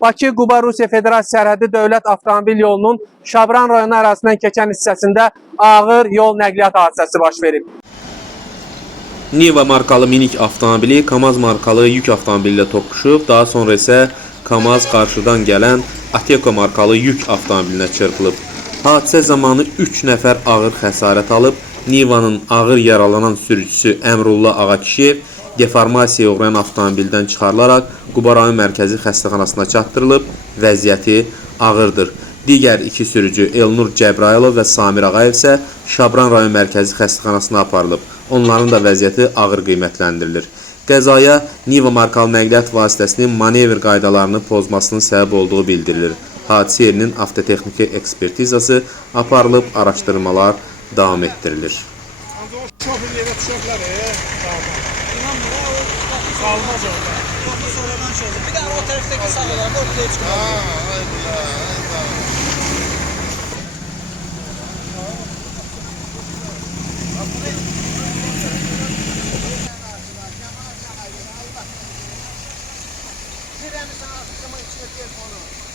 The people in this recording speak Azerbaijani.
Bakı-Quba Rusiya Federasiya sərhədi dövlət avtomobil yolunun Şabran rayonu ərazisindən keçən hissəsində ağır yol nəqliyyat hadisəsi baş verib. Niva markalı minik avtomobili Kamaz markalı yük avtomobili ilə toqquşub, daha sonra isə Kamaz qarşıdan gələn Ateko markalı yük avtomobilinə çırpılıb. Hadisə zamanı 3 nəfər ağır xəsarət alıb. Niva'nın ağır yaralanan sürücüsü Əmrullah Ağakişiyev deformasiyaya uğrayan avtomobildən çıxarılaraq Quba rayon mərkəzi xəstəxanasına çatdırılıb, vəziyyəti ağırdır. Digər iki sürücü Elnur Cəbrayılov və Samir Ağayev isə Şabran rayon mərkəzi xəstəxanasına aparılıb. Onların da vəziyyəti ağır qiymətləndirilir. Qəzaya Niva markalı nəqliyyat vasitəsinin manevr qaydalarını pozmasının səbəb olduğu bildirilir. Hadisə yerinin avtotexniki ekspertizası aparılıb, araşdırmalar davam etdirilir. Kalmaz orada. Yoksa sonradan şey olur. Bir de o taraftaki sahalarda ortaya çıkıyor. Bir tane sana akşama içine telefonu.